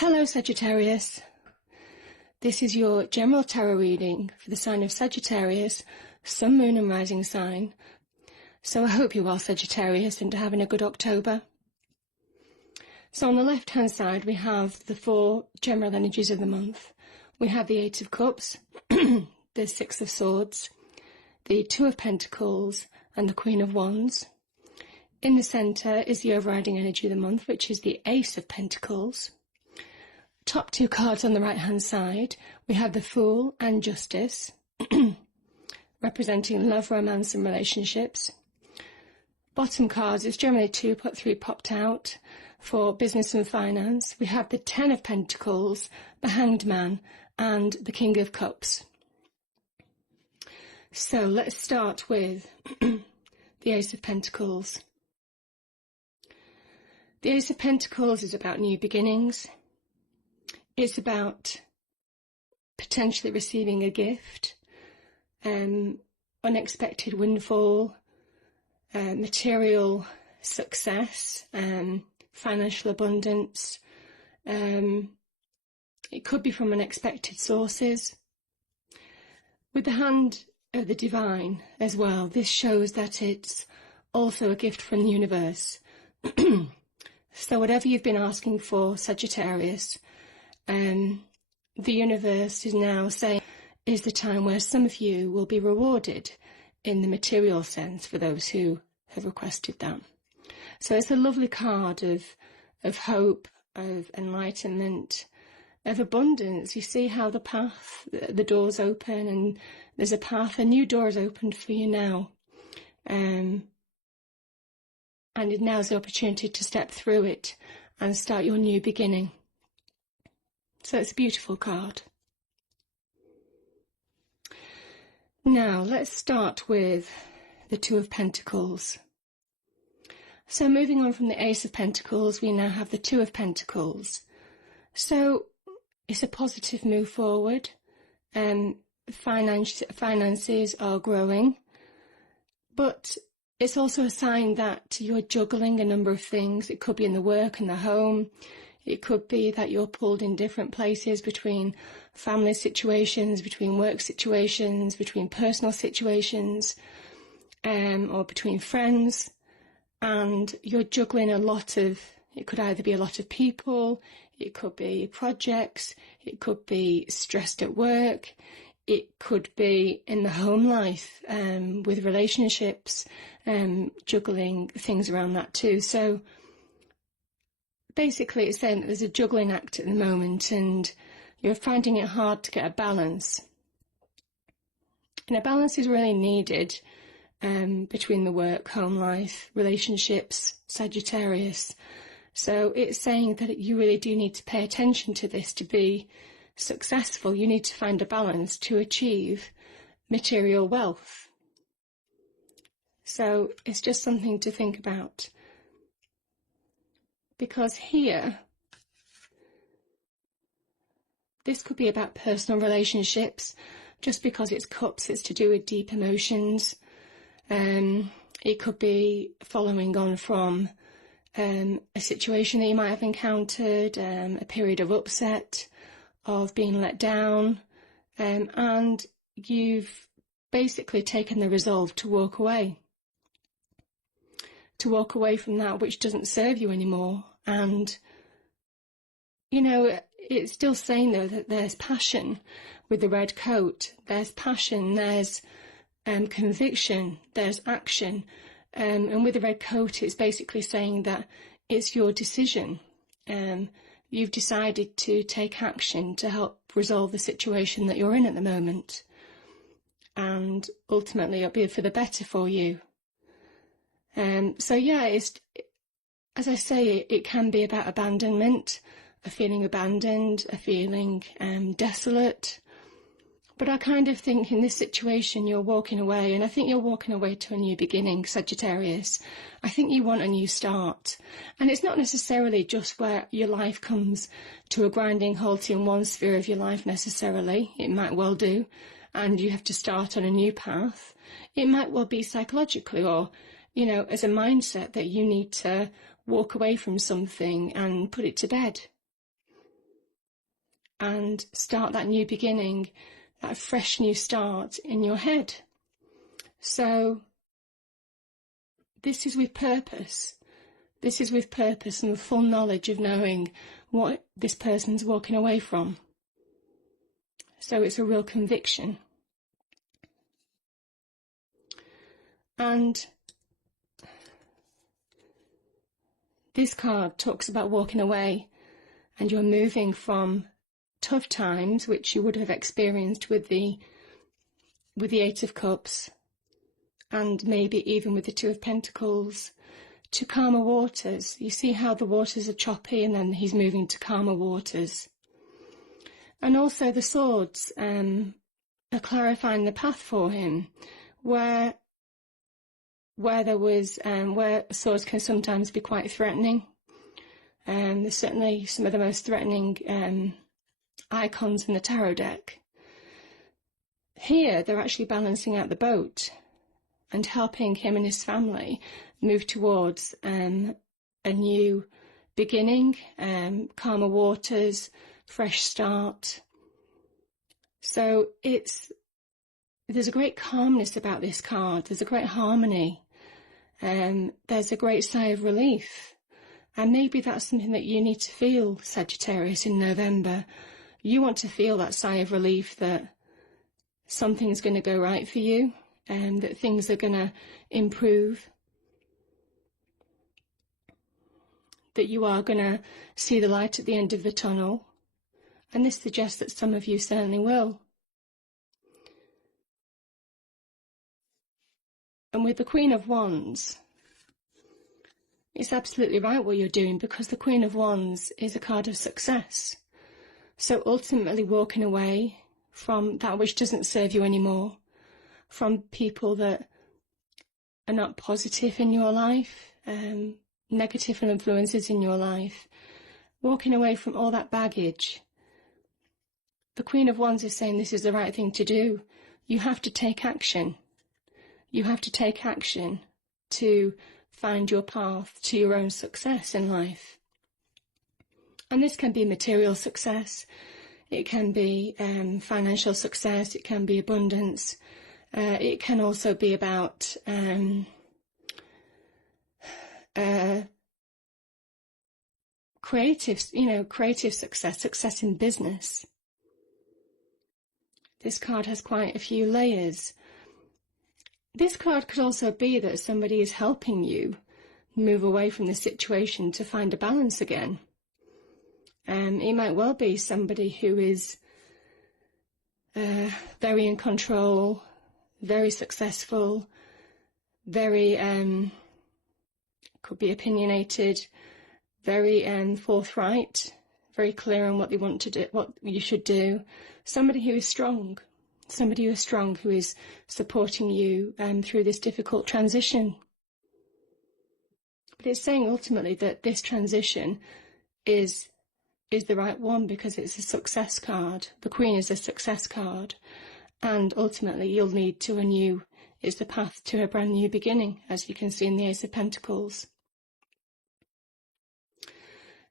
Hello Sagittarius, this is your general tarot reading for the sign of Sagittarius, Sun, Moon and Rising sign. So I hope you're well Sagittarius and having a good October. So on the left hand side we have the four general energies of the month. We have the Eight of Cups, the Six of Swords, the Two of Pentacles and the Queen of Wands. In the centre is the overriding energy of the month, which is the Ace of Pentacles. Top two cards on the right hand side, we have the Fool and Justice, representing love, romance and relationships. Bottom cards, it's generally two, but three popped out for business and finance. We have the Ten of Pentacles, the Hanged Man and the King of Cups. So let's start with the Ace of Pentacles. The Ace of Pentacles is about new beginnings. It's about potentially receiving a gift, unexpected windfall, material success, financial abundance. It could be from unexpected sources. With the hand of the divine as well, this shows that it's also a gift from the universe. So whatever you've been asking for, Sagittarius, the universe is now saying is the time where some of you will be rewarded in the material sense for those who have requested that. So it's a lovely card of hope, of enlightenment, of abundance. You see how the path, the doors open and there's a path, a new door is opened for you now. And now's the opportunity to step through it and start your new beginning. So it's a beautiful card. Now let's start with the Two of Pentacles. So moving on from the Ace of Pentacles, we now have the Two of Pentacles. So it's a positive move forward. Finances are growing, but it's also a sign that you're juggling a number of things. It could be in the work and the home. It could be that you're pulled in different places between family situations, between work situations, between personal situations, or between friends. And you're juggling a lot of, it could either be a lot of people, it could be projects, it could be stressed at work, it could be in the home life, with relationships, juggling things around that too. So basically it's saying that there's a juggling act at the moment and you're finding it hard to get a balance. And a balance is really needed between the work, home life, relationships, Sagittarius. So it's saying that you really do need to pay attention to this to be successful. You need to find a balance to achieve material wealth. So it's just something to think about. Because here, this could be about personal relationships. Just because it's cups, it's to do with deep emotions. It could be following on from a situation that you might have encountered, a period of upset, of being let down, and you've basically taken the resolve to walk away from that which doesn't serve you anymore. And you know, it's still saying though that there's passion with the red coat, there's passion, there's conviction, there's action, and with the red coat it's basically saying that it's your decision. You've decided to take action to help resolve the situation that you're in at the moment, and ultimately it'll be for the better for you. So yeah, it's, as I say, it can be about abandonment, a feeling abandoned, a feeling desolate. But I kind of think in this situation you're walking away, and I think you're walking away to a new beginning, Sagittarius. I think you want a new start. And it's not necessarily just where your life comes to a grinding halt in one sphere of your life necessarily. It might well do. And you have to start on a new path. It might well be psychologically or, you know, as a mindset that you need to walk away from something and put it to bed. and start that new beginning, that fresh new start in your head. So this is with purpose. This is with purpose and the full knowledge of knowing what this person's walking away from. So it's a real conviction. And this card talks about walking away, and you're moving from tough times, which you would have experienced with the Eight of Cups, and maybe even with the Two of Pentacles, to calmer waters. You see how the waters are choppy, and then he's moving to calmer waters. And also the swords are clarifying the path for him, where there was where swords can sometimes be quite threatening. They're certainly some of the most threatening icons in the tarot deck. Here they're actually balancing out the boat and helping him and his family move towards a new beginning, calmer waters, fresh start. So there's a great calmness about this card. There's a great harmony. There's a great sigh of relief. And maybe that's something that you need to feel, Sagittarius, in November. You want to feel that sigh of relief that something's going to go right for you, and that things are going to improve, that you are going to see the light at the end of the tunnel. And this suggests that some of you certainly will. And with the Queen of Wands, it's absolutely right what you're doing, because the Queen of Wands is a card of success. So ultimately walking away from that which doesn't serve you anymore, from people that are not positive in your life, negative influences in your life, walking away from all that baggage. The Queen of Wands is saying this is the right thing to do. You have to take action. You have to take action to find your path to your own success in life. And this can be material success, it can be financial success, it can be abundance, it can also be about creative success, success in business. This card has quite a few layers. This card could also be that somebody is helping you move away from the situation to find a balance again. It might well be somebody who is very in control, very successful, very could be opinionated, very forthright, very clear on what they want to do, what you should do. Somebody who is strong. Somebody who is strong, who is supporting you through this difficult transition. But it's saying ultimately that this transition is the right one, because it's a success card. The Queen is a success card. And ultimately you'll lead to it's the path to a brand new beginning, as you can see in the Ace of Pentacles.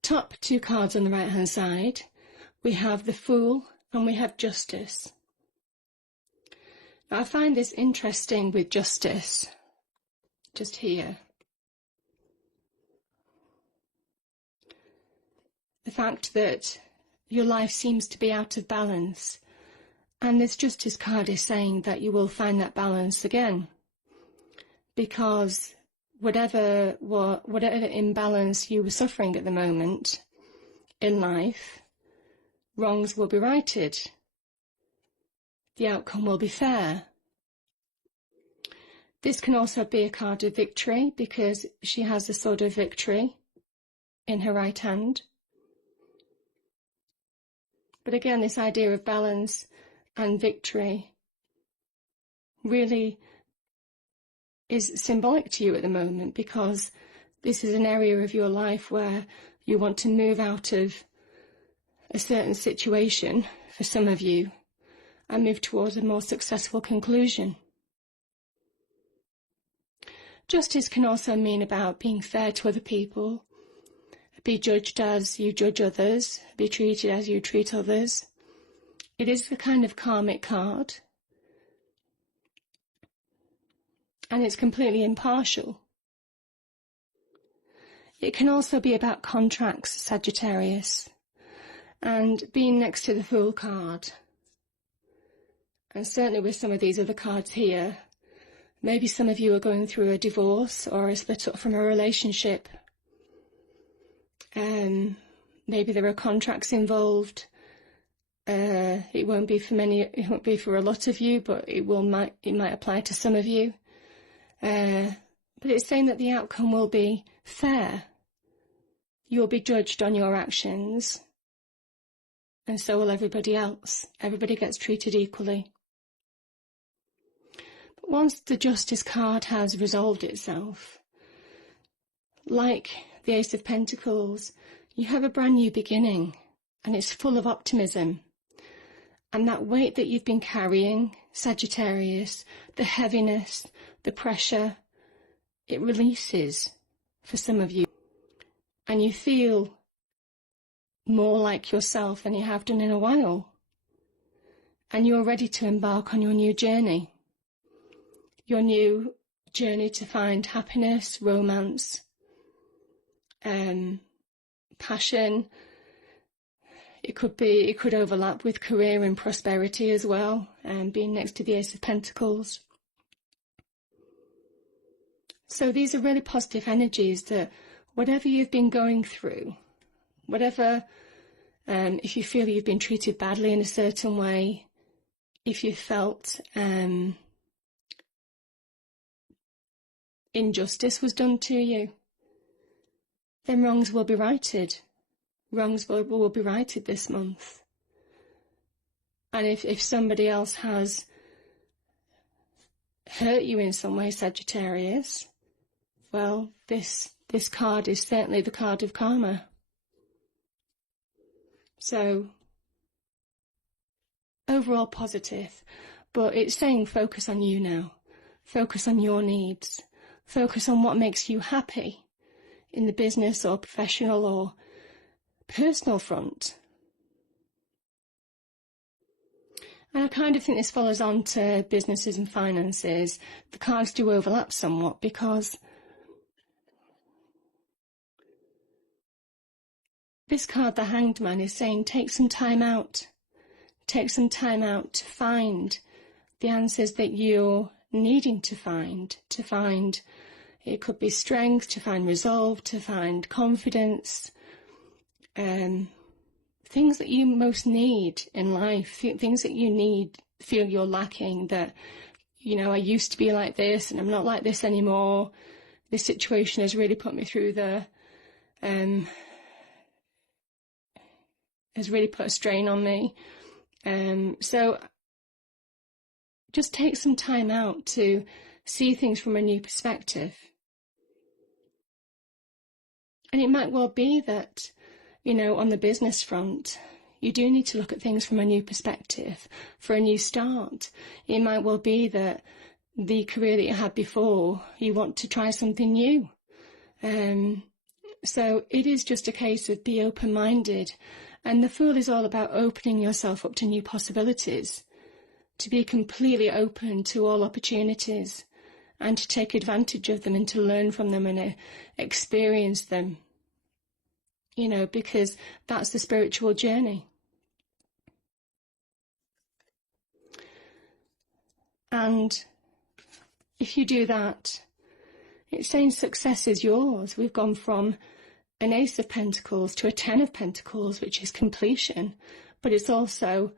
Top two cards on the right hand side, we have the Fool and we have Justice. Now, I find this interesting with Justice, just here. The fact that your life seems to be out of balance, and this Justice card is saying that you will find that balance again, because whatever imbalance you were suffering at the moment in life, wrongs will be righted. The outcome will be fair. This can also be a card of victory, because she has the sword of victory in her right hand. But again, this idea of balance and victory really is symbolic to you at the moment, because this is an area of your life where you want to move out of a certain situation, for some of you, and move towards a more successful conclusion. Justice can also mean about being fair to other people, be judged as you judge others, be treated as you treat others. It is the kind of karmic card. And it's completely impartial. It can also be about contracts, Sagittarius, and being next to the Fool card. And certainly with some of these other cards here, maybe some of you are going through a divorce or a split up from a relationship. Maybe there are contracts involved. It won't be for many. It won't be for a lot of you, but it might apply to some of you. But it's saying that the outcome will be fair. You'll be judged on your actions, and so will everybody else. Everybody gets treated equally. But once the Justice card has resolved itself, like the Ace of Pentacles, you have a brand new beginning, and it's full of optimism. And that weight that you've been carrying, Sagittarius, the heaviness, the pressure, it releases for some of you. And you feel more like yourself than you have done in a while. And you're ready to embark on your new journey. Your new journey to find happiness, romance, passion. It could overlap with career and prosperity as well, being next to the Ace of Pentacles. So these are really positive energies that whatever you've been going through, whatever, if you feel you've been treated badly in a certain way, if you felt injustice was done to you, then wrongs will be righted. Wrongs will be righted this month. And if somebody else has hurt you in some way, Sagittarius, well, this card is certainly the card of karma. So, overall positive, but it's saying focus on you now. Focus on your needs. Focus on what makes you happy in the business or professional or personal front. And I kind of think this follows on to businesses and finances. The cards do overlap somewhat because this card, the Hanged Man, is saying take some time out. Take some time out to find the answers that you're needing to find. It could be strength, to find resolve, to find confidence. Things that you most need in life, things that you feel you're lacking, that, I used to be like this and I'm not like this anymore. This situation has really put me through has really put a strain on me. So just take some time out to see things from a new perspective. And it might well be that, on the business front, you do need to look at things from a new perspective for a new start. It might well be that the career that you had before, you want to try something new. So it is just a case of be open-minded. And the Fool is all about opening yourself up to new possibilities, to be completely open to all opportunities and to take advantage of them and to learn from them and experience them, because that's the spiritual journey. And if you do that, it's saying success is yours. We've gone from an Ace of Pentacles to a Ten of Pentacles, which is completion, but it's also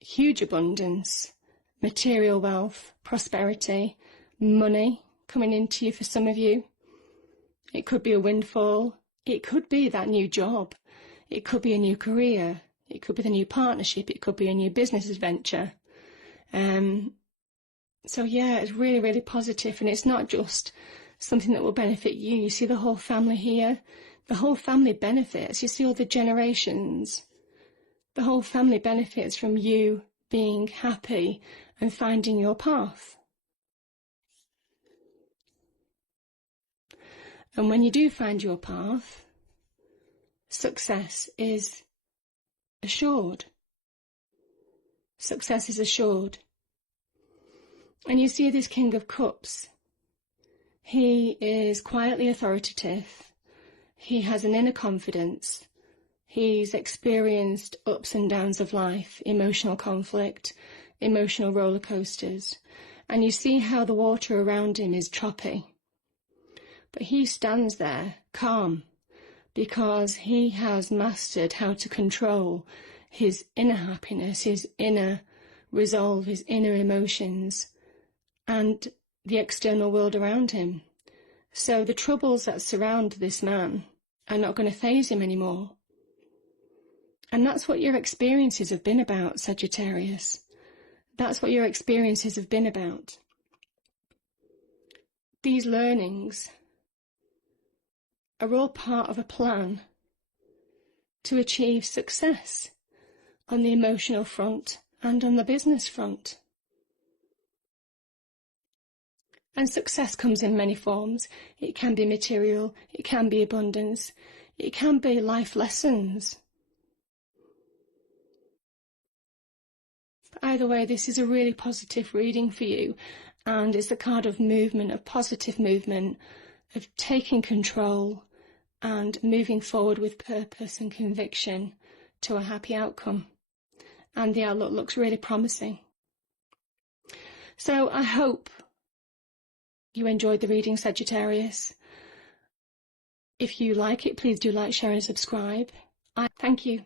huge abundance, material wealth, prosperity, money coming into you for some of you. It could be a windfall. It could be that new job. It could be a new career. It could be the new partnership. It could be a new business adventure. So yeah, it's really, really positive, and it's not just something that will benefit you. You see the whole family here. The whole family benefits. You see all the generations. The whole family benefits from you being happy and finding your path. And when you do find your path, success is assured. Success is assured. And you see this King of Cups. He is quietly authoritative. He has an inner confidence. He's experienced ups and downs of life, emotional conflict, emotional roller coasters. And you see how the water around him is choppy. But he stands there calm because he has mastered how to control his inner happiness, his inner resolve, his inner emotions, and the external world around him. So the troubles that surround this man are not going to faze him anymore. And that's what your experiences have been about, Sagittarius. That's what your experiences have been about. These learnings are all part of a plan to achieve success on the emotional front and on the business front. And success comes in many forms. It can be material, it can be abundance, it can be life lessons. But either way, this is a really positive reading for you, and it's the card of movement, of positive movement, of taking control and moving forward with purpose and conviction to a happy outcome. And the outlook looks really promising. So I hope you enjoyed the reading, Sagittarius. If you like it, please do like, share and subscribe. Thank you.